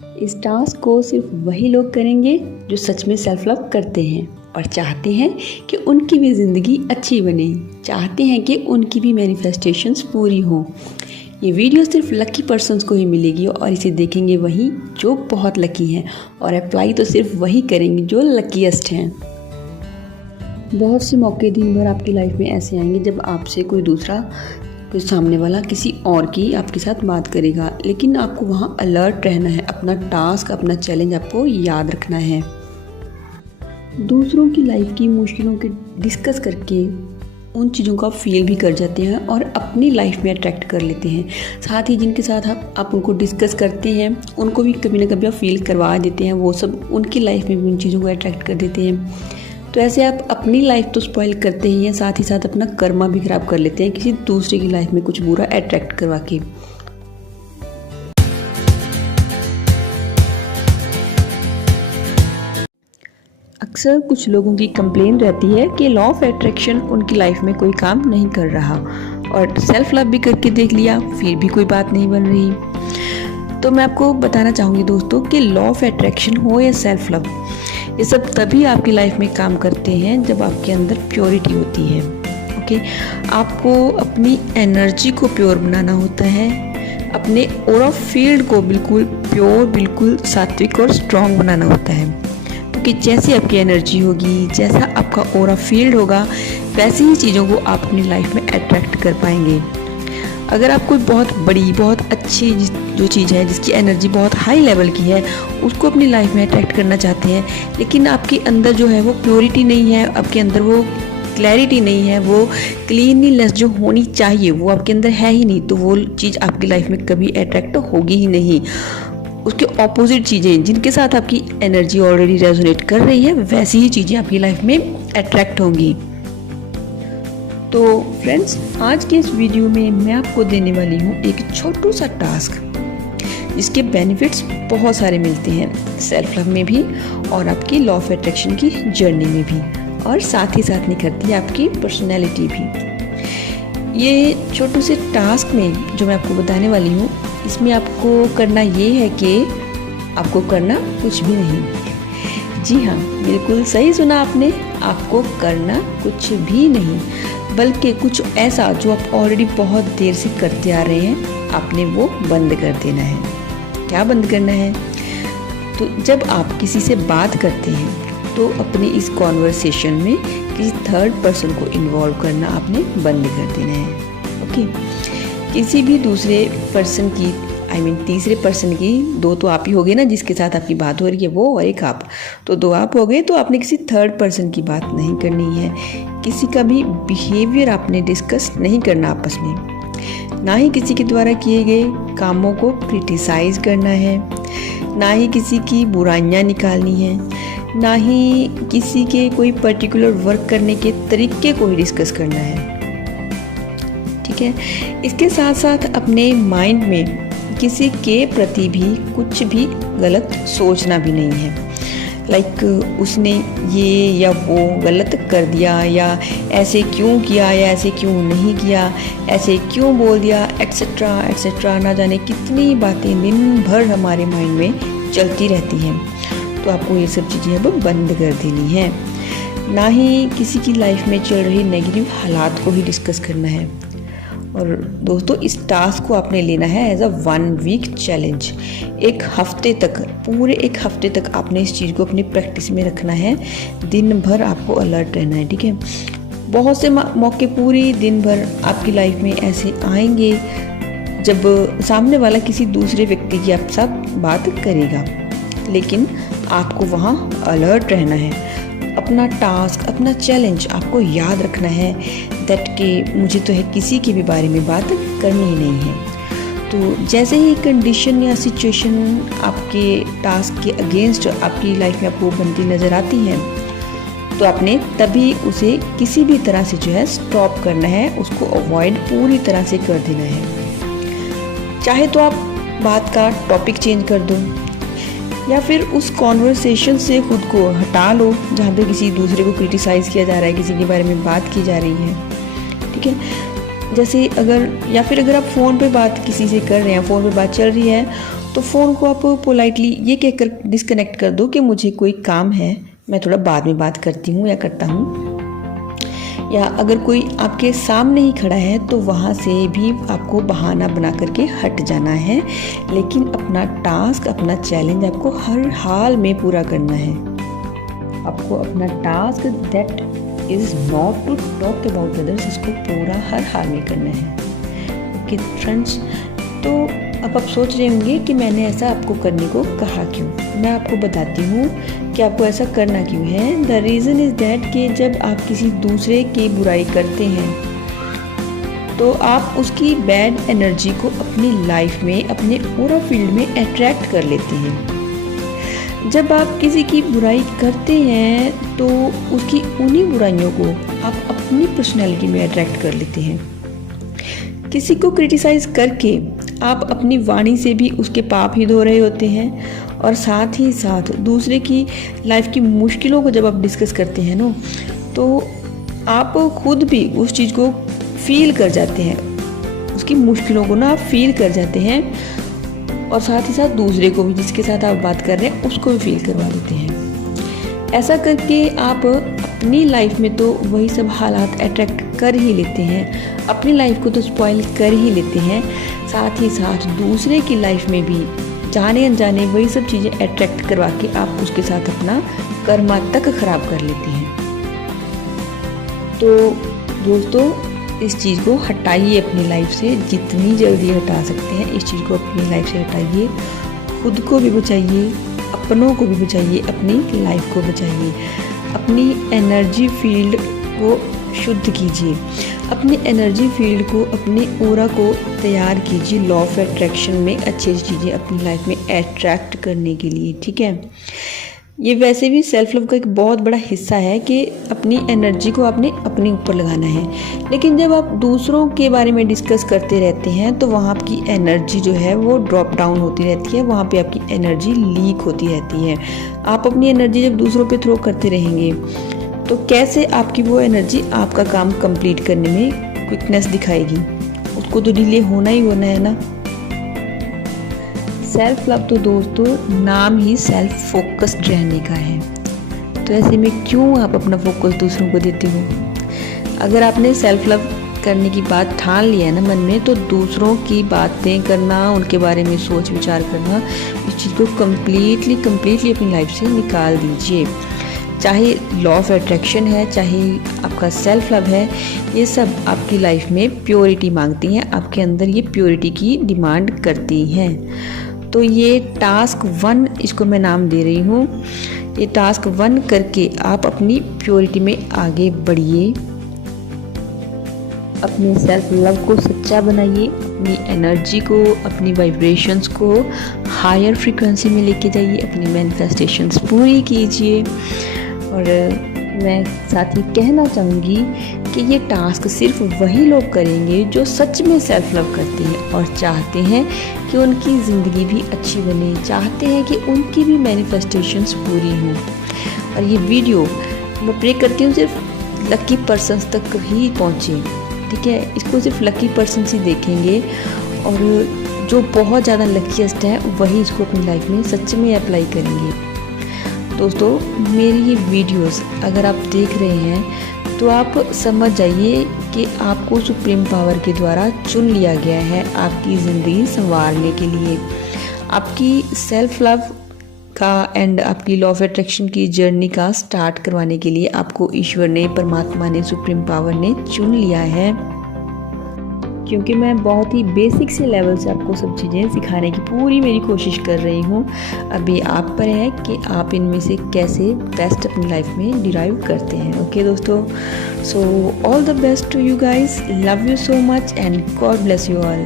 इस टास्क को सिर्फ वही लोग करेंगे जो सच में सेल्फ लव करते हैं और चाहते हैं कि उनकी भी ज़िंदगी अच्छी बने, चाहते हैं कि उनकी भी मैनिफेस्टेशंस पूरी हो। ये वीडियो सिर्फ लकी पर्सन्स को ही मिलेगी और इसे देखेंगे वही जो बहुत लकी हैं और अप्लाई तो सिर्फ वही करेंगे जो लकीएस्ट हैं। बहुत से मौके दिन भर आपकी लाइफ में ऐसे आएंगे जब आपसे कोई सामने वाला किसी और की आपके साथ बात करेगा, लेकिन आपको वहाँ अलर्ट रहना है। अपना टास्क, अपना चैलेंज आपको याद रखना है। दूसरों की लाइफ की मुश्किलों के डिस्कस करके उन चीज़ों को आप फील भी कर जाते हैं और अपनी लाइफ में अट्रैक्ट कर लेते हैं। साथ ही जिनके साथ आप उनको डिस्कस करते हैं उनको भी कभी ना कभी आप फील करवा देते हैं, वो सब उनकी लाइफ में भी उन चीज़ों को अट्रैक्ट कर देते हैं। तो ऐसे आप अपनी लाइफ तो स्पॉइल करते ही हैं, साथ ही साथ अपना कर्मा भी खराब कर लेते हैं किसी दूसरे की लाइफ में कुछ बुरा अट्रैक्ट करवा के। अक्सर कुछ लोगों की कंप्लेन रहती है कि लॉ ऑफ अट्रैक्शन उनकी लाइफ में कोई काम नहीं कर रहा और सेल्फ लव भी करके देख लिया फिर भी कोई बात नहीं बन रही। तो मैं आपको बताना चाहूँगी दोस्तों कि लॉ ऑफ अट्रैक्शन हो या सेल्फ लव, ये सब तभी आपकी लाइफ में काम करते हैं जब आपके अंदर प्योरिटी होती है। ओके, आपको अपनी एनर्जी को प्योर बनाना होता है, अपने ऑरा फील्ड को बिल्कुल प्योर, बिल्कुल सात्विक और स्ट्रॉन्ग बनाना होता है। क्योंकि जैसी आपकी एनर्जी होगी, जैसा आपका ऑरा फील्ड होगा, वैसी ही चीज़ों को आप अपनी लाइफ में अट्रैक्ट कर पाएंगे। अगर आप कोई बहुत बड़ी, बहुत अच्छी जो चीज़ है जिसकी एनर्जी बहुत हाई लेवल की है उसको अपनी लाइफ में अट्रैक्ट करना चाहते हैं, लेकिन आपके अंदर जो है वो प्योरिटी नहीं है, आपके अंदर वो क्लैरिटी नहीं है, वो क्लीनलीनेस जो होनी चाहिए वो आपके अंदर है ही नहीं, तो वो चीज़ आपकी लाइफ में कभी अट्रैक्ट होगी ही नहीं। उसके ऑपोजिट चीज़ें जिनके साथ आपकी एनर्जी ऑलरेडी रेजोनेट कर रही है वैसी ही चीज़ें आपकी लाइफ में अट्रैक्ट होंगी। तो फ्रेंड्स, आज के इस वीडियो में मैं आपको देने वाली हूँ एक छोटू सा टास्क जिसके बेनिफिट्स बहुत सारे मिलते हैं सेल्फ लव में भी और आपकी लॉ ऑफ अट्रैक्शन की जर्नी में भी, और साथ ही साथ निखरती है आपकी पर्सनैलिटी भी। ये छोटू से टास्क में जो मैं आपको बताने वाली हूँ, इसमें आपको करना ये है कि आपको करना कुछ भी नहीं। जी हाँ, बिल्कुल सही सुना आपने, आपको करना कुछ भी नहीं, बल्कि कुछ ऐसा जो आप ऑलरेडी बहुत देर से करते आ रहे हैं, आपने वो बंद कर देना है। क्या बंद करना है? तो जब आप किसी से बात करते हैं तो अपने इस कॉन्वर्सेशन में किसी थर्ड पर्सन को इन्वॉल्व करना आपने बंद कर देना है। ओके, किसी भी दूसरे पर्सन की, तीसरे पर्सन की, दो तो आप ही हो गए ना जिसके साथ आपकी बात हो रही है, वो और एक आप, तो दो आप हो गए। तो आपने किसी थर्ड पर्सन की बात नहीं करनी है, किसी का भी बिहेवियर आपने डिस्कस नहीं करना आपस में, ना ही किसी के द्वारा किए गए कामों को क्रिटिसाइज करना है, ना ही किसी की बुराइयां निकालनी है, ना ही किसी के कोई पर्टिकुलर वर्क करने के तरीके को ही डिस्कस करना है। ठीक है, इसके साथ साथ अपने माइंड में किसी के प्रति भी कुछ भी गलत सोचना भी नहीं है। लाइक उसने ये या वो गलत कर दिया, या ऐसे क्यों किया, या ऐसे क्यों नहीं किया, ऐसे क्यों बोल दिया, एट्सेट्रा एट्सेट्रा। ना जाने कितनी बातें दिन भर हमारे माइंड में चलती रहती हैं, तो आपको ये सब चीज़ें अब बंद कर देनी है। ना ही किसी की लाइफ में चल रही नेगेटिव हालात को ही डिस्कस करना है। और दोस्तों, इस टास्क को आपने लेना है एज अ 1 वीक चैलेंज। एक हफ्ते तक, पूरे एक हफ्ते तक आपने इस चीज़ को अपनी प्रैक्टिस में रखना है। दिन भर आपको अलर्ट रहना है। ठीक है, बहुत से मौके पूरी दिन भर आपकी लाइफ में ऐसे आएंगे जब सामने वाला किसी दूसरे व्यक्ति की आपके साथ बात करेगा, लेकिन आपको वहाँ अलर्ट रहना है। अपना टास्क, अपना चैलेंज आपको याद रखना है दैट कि मुझे तो है किसी के भी बारे में बात करनी ही नहीं है। तो जैसे ही कंडीशन या सिचुएशन आपके टास्क के अगेंस्ट आपकी लाइफ में आपको बनती नज़र आती है, तो आपने तभी उसे किसी भी तरह से जो है स्टॉप करना है, उसको अवॉइड पूरी तरह से कर देना है। चाहे तो आप बात का टॉपिक चेंज कर दो, या फिर उस कॉन्वर्सेशन से खुद को हटा लो जहाँ पे किसी दूसरे को क्रिटिसाइज़ किया जा रहा है, किसी के बारे में बात की जा रही है। ठीक है, जैसे अगर, या फिर अगर आप फ़ोन पे बात किसी से कर रहे हैं, फ़ोन पे बात चल रही है तो फ़ोन को आप पोलाइटली ये कहकर डिस्कनेक्ट कर दो कि मुझे कोई काम है, मैं थोड़ा बाद में बात करती हूँ या करता हूँ। या अगर कोई आपके सामने ही खड़ा है तो वहाँ से भी आपको बहाना बना करके हट जाना है, लेकिन अपना टास्क, अपना चैलेंज आपको हर हाल में पूरा करना है। आपको अपना task that is not to talk about others, इसको पूरा हर हाल में करना है। ओके फ्रेंड्स, तो अब आप सोच रहे होंगे कि मैंने ऐसा आपको करने को कहा क्यों। मैं आपको बताती हूँ कि आपको ऐसा करना क्यों है। द रीज़न इज़ दैट कि जब आप किसी दूसरे की बुराई करते हैं तो आप उसकी बैड एनर्जी को अपनी लाइफ में, अपने पूरा फील्ड में अट्रैक्ट कर लेते हैं। जब आप किसी की बुराई करते हैं तो उसकी उन्हीं बुराइयों को आप अपनी पर्सनैलिटी में अट्रैक्ट कर लेते हैं। किसी को क्रिटिसाइज़ करके आप अपनी वाणी से भी उसके पाप ही धो रहे होते हैं, और साथ ही साथ दूसरे की लाइफ की मुश्किलों को जब आप डिस्कस करते हैं ना, तो आप खुद भी उस चीज़ को फील कर जाते हैं, उसकी मुश्किलों को ना आप फील कर जाते हैं, और साथ ही साथ दूसरे को भी, जिसके साथ आप बात कर रहे हैं, उसको भी फील करवा देते हैं। ऐसा करके आप अपनी लाइफ में तो वही सब हालात अट्रैक्ट कर ही लेते हैं, अपनी लाइफ को तो स्पॉइल कर ही लेते हैं, साथ ही साथ दूसरे की लाइफ में भी जाने अनजाने वही सब चीज़ें अट्रैक्ट करवा के आप उसके साथ अपना कर्मा तक ख़राब कर लेते हैं। तो दोस्तों, इस चीज़ को हटाइए अपनी लाइफ से, जितनी जल्दी हटा सकते हैं इस चीज़ को अपनी लाइफ से हटाइए। खुद को भी बचाइए, अपनों को भी बचाइए, अपनी लाइफ को बचाइए। अपनी एनर्जी फील्ड को शुद्ध कीजिए, अपनी एनर्जी फील्ड को, अपने ऑरा को तैयार कीजिए लॉ ऑफ अट्रैक्शन में अच्छी चीज़ें अपनी लाइफ में अट्रैक्ट करने के लिए। ठीक है, ये वैसे भी सेल्फ लव का एक बहुत बड़ा हिस्सा है कि अपनी एनर्जी को आपने अपने ऊपर लगाना है। लेकिन जब आप दूसरों के बारे में डिस्कस करते रहते हैं तो वहाँ आपकी एनर्जी जो है वो ड्रॉप डाउन होती रहती है, वहाँ पे आपकी एनर्जी लीक होती रहती है। आप अपनी एनर्जी जब दूसरों पे थ्रो करते रहेंगे तो कैसे आपकी वो एनर्जी आपका काम कंप्लीट करने में क्विकनेस दिखाएगी? उसको तो डिले होना ही होना है ना। सेल्फ लव तो दोस्तों नाम ही सेल्फ फोकस्ड रहने का है, तो ऐसे में क्यों आप अपना फोकस दूसरों को देते हो? अगर आपने सेल्फ लव करने की बात ठान लिया है ना मन में, तो दूसरों की बातें करना, उनके बारे में सोच विचार करना, इस चीज़ को कम्प्लीटली अपनी लाइफ से निकाल दीजिए। चाहे लॉ ऑफ अट्रैक्शन है, चाहे आपका सेल्फ लव है, ये सब आपकी लाइफ में प्योरिटी मांगती हैं, आपके अंदर ये प्योरिटी की डिमांड करती हैं। तो ये टास्क 1 इसको मैं नाम दे रही हूँ। ये टास्क 1 करके आप अपनी प्योरिटी में आगे बढ़िए, अपने सेल्फ लव को सच्चा बनाइए, अपनी एनर्जी को, अपनी वाइब्रेशंस को हायर फ्रीक्वेंसी में लेके जाइए, अपनी मैनिफेस्टेशंस पूरी कीजिए। और मैं साथ ही कहना चाहूँगी कि ये टास्क सिर्फ वही लोग करेंगे जो सच में सेल्फ लव करते हैं और चाहते हैं कि उनकी ज़िंदगी भी अच्छी बने, चाहते हैं कि उनकी भी मैनिफेस्टेशंस पूरी हों। और ये वीडियो मैं प्रे करती हूँ सिर्फ लकी पर्सन्स तक ही पहुँचे। ठीक है, इसको सिर्फ लकी पर्सन्स ही देखेंगे, और जो बहुत ज़्यादा लकीएस्ट हैं वही इसको अपनी लाइफ में सच में अप्लाई करेंगे। दोस्तों, मेरी ये वीडियोस अगर आप देख रहे हैं तो आप समझ जाइए कि आपको सुप्रीम पावर के द्वारा चुन लिया गया है आपकी ज़िंदगी संवारने के लिए, आपकी सेल्फ लव का एंड आपकी लॉ ऑफ अट्रैक्शन की जर्नी का स्टार्ट करवाने के लिए आपको ईश्वर ने, परमात्मा ने, सुप्रीम पावर ने चुन लिया है। क्योंकि मैं बहुत ही बेसिक से लेवल से आपको सब चीज़ें सिखाने की पूरी मेरी कोशिश कर रही हूँ। अभी आप पर है कि आप इनमें से कैसे बेस्ट अपनी लाइफ में डिराइव करते हैं। ओके दोस्तों, so all the best to you guys, love you so much and God bless you all.